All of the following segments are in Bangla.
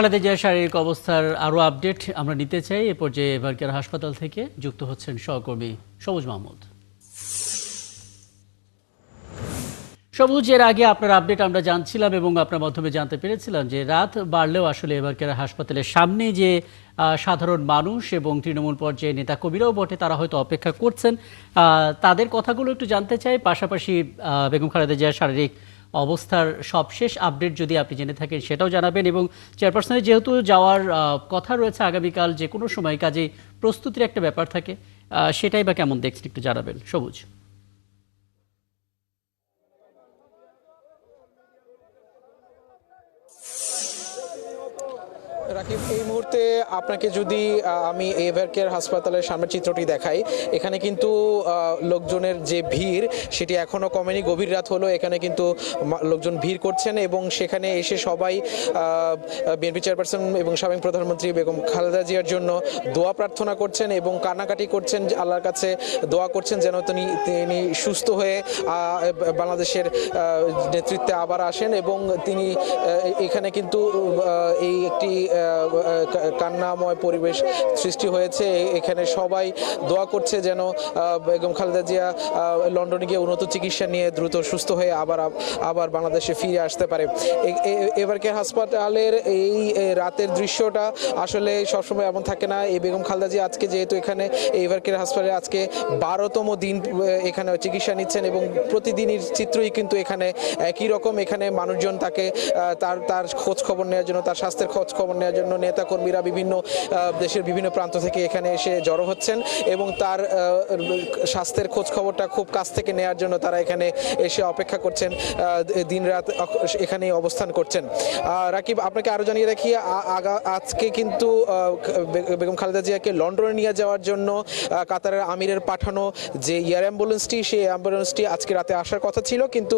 খালেদা জিয়ার শারীরিক অবস্থার আরও আপডেট আমরা নিতে চাই। এ পর্যায়ে এভারকেয়ার হাসপাতাল থেকে যুক্ত হচ্ছেন সহকর্মী সবুজ মাহমুদ। সবুজ, এর আগে আপনার আপডেট আমরা জানছিলাম এবং আপনার মাধ্যমে জানতে পেরেছিলাম যে রাত বাড়লেও আসলে এভারকেয়ার হাসপাতালের সামনে যে সাধারণ মানুষ এবং তৃণমূল পর্যায়ে নেতাকর্মীরাও বটে তারা হয়তো অপেক্ষা করছেন, তাদের কথাগুলো একটু জানতে চাই। পাশাপাশি বেগম খালেদা জিয়ার শারীরিক অবস্থার সবশেষ আপডেট যদি আপনি জেনে থাকেন সেটাও জানাবেন। এবং চেয়ারপারসনের যেহেতু যাওয়ার কথা রয়েছে আগামীকাল যে কোনো সময়, কাজেই প্রস্তুতির একটা ব্যাপার থাকে, সেটাই বা কেমন দেখছেন একটু জানাবেন সবুজ। রাকিব, এই মুহূর্তে আপনাকে যদি আমি এভারকেয়ার হাসপাতালের সামনের চিত্রটি দেখাই, এখানে কিন্তু লোকজনের যে ভিড় সেটি এখনও কমেনি। গভীর রাত হলো, এখানে কিন্তু লোকজন ভিড় করছেন এবং সেখানে এসে সবাই বিএনপি চেয়ারপারসন এবং সাবেক প্রধানমন্ত্রী বেগম খালেদা জিয়ার জন্য দোয়া প্রার্থনা করছেন এবং কান্নাকাটি করছেন, আল্লাহর কাছে দোয়া করছেন যেন তিনি সুস্থ হয়ে বাংলাদেশের নেতৃত্বে আবার আসেন। এবং তিনি এখানে কিন্তু এই একটি কান্নাময় পরিবেশ সৃষ্টি হয়েছে। এখানে সবাই দোয়া করছে যেন বেগম খালেদা জিয়া লন্ডনে গিয়ে উন্নত চিকিৎসা নিয়ে দ্রুত সুস্থ হয়ে আবার বাংলাদেশে ফিরে আসতে পারে। এভারকেয়ার হাসপাতালের এই রাতের দৃশ্যটা আসলে সবসময় এমন থাকে না। এই বেগম খালেদা জিয়া আজকে যেহেতু এখানে এভারকেয়ার হাসপাতালে আজকে 12তম দিন এখানে চিকিৎসা নিচ্ছেন এবং প্রতিদিনের চিত্রই কিন্তু এখানে একই রকম। এখানে মানুষজন তাকে তার খোঁজ খবর নেওয়ার জন্য, তার স্বাস্থ্যের খোঁজ খবর নেওয়ার জন্য নেতা কর্মীরা বিভিন্ন দেশের বিভিন্ন প্রান্ত থেকে এখানে এসে জড়ো হচ্ছেন এবং তার স্বাস্থ্যের খোঁজ খবরটা খুব কাছ থেকে নেওয়ার জন্য তারা এখানে এসে অপেক্ষা করছেন, দিনরাত এখানেই অবস্থান করছেন। রাকিব, আপনাকে আরো জানিয়ে রাখি, আজকে কিন্তু বেগম খালেদা জিয়াকে লন্ডনে নিয়ে যাওয়ার জন্য কাতারের আমিরের পাঠানো যে এয়ার অ্যাম্বুলেন্সটি, সেই অ্যাম্বুলেন্সটি আজকে রাতে আসার কথা ছিল, কিন্তু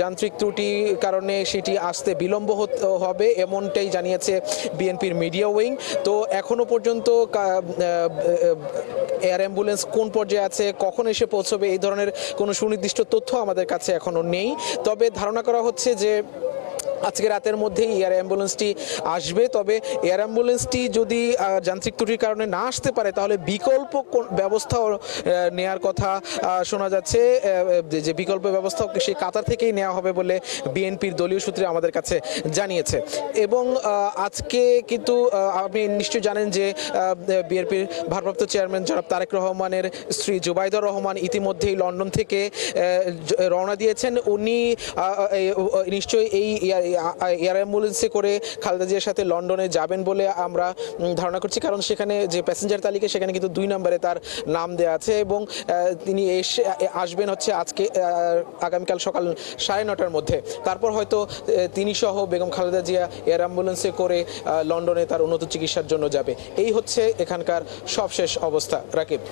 যান্ত্রিক ত্রুটির কারণে সেটি আসতে বিলম্ব হবে এমনটাই জানিয়েছে বিএনপির মিডিয়া উইং। তো এখনো পর্যন্ত এয়ার অ্যাম্বুলেন্স কোন পর্যায়ে আছে, কখন এসে পৌঁছবে, এই ধরনের কোনো সুনির্দিষ্ট তথ্য আমাদের কাছে এখনো নেই। তবে ধারণা করা হচ্ছে যে আজকে রাতের মধ্যেই এয়ার অ্যাম্বুলেন্সটি আসবে। তবে এয়ার অ্যাম্বুলেন্সটি যদি যান্ত্রিক ত্রুটির কারণে না আসতে পারে তাহলে বিকল্প ব্যবস্থাও নেয়ার কথা শোনা যাচ্ছে, যে বিকল্প ব্যবস্থা সেই কাতার থেকেই নেওয়া হবে বলে বিএনপির দলীয় সূত্রে আমাদের কাছে জানিয়েছে। এবং আজকে কিন্তু আপনি নিশ্চয়ই জানেন যে বিএনপির ভারপ্রাপ্ত চেয়ারম্যান জনাব তারেক রহমানের স্ত্রী জুবাইদা রহমান ইতিমধ্যেই লন্ডন থেকে রওনা দিয়েছেন। উনি নিশ্চয়ই এই এয়ার অ্যাম্বুলেন্সে করে খালেদা জিয়ার সাথে লন্ডনে যাবেন বলে আমরা ধারণা করছি, কারণ সেখানে যে প্যাসেঞ্জার তালিকা সেখানে কিন্তু 2 নম্বরে তার নাম দেওয়া আছে এবং তিনি আসবেন হচ্ছে আজকে আগামীকাল সকাল 9:30টার মধ্যে। তারপর হয়তো তিনি সহ বেগম খালেদা জিয়া এয়ার অ্যাম্বুলেন্সে করে লন্ডনে তার উন্নত চিকিৎসার জন্য যাবে। এই হচ্ছে এখানকার সবশেষ অবস্থা। রাকিব,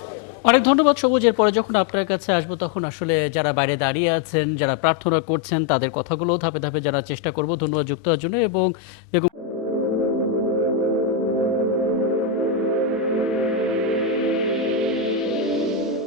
অনেক ধন্যবাদ সবুজ। এরপরে যখন আপনার কাছে আসবো তখন আসলে যারা বাইরে দাঁড়িয়ে আছেন, যারা প্রার্থনা করছেন, তাদের কথাগুলো ধাপে ধাপে জানার চেষ্টা করব। ধন্যবাদ যুক্ত হওয়ার জন্য। এবং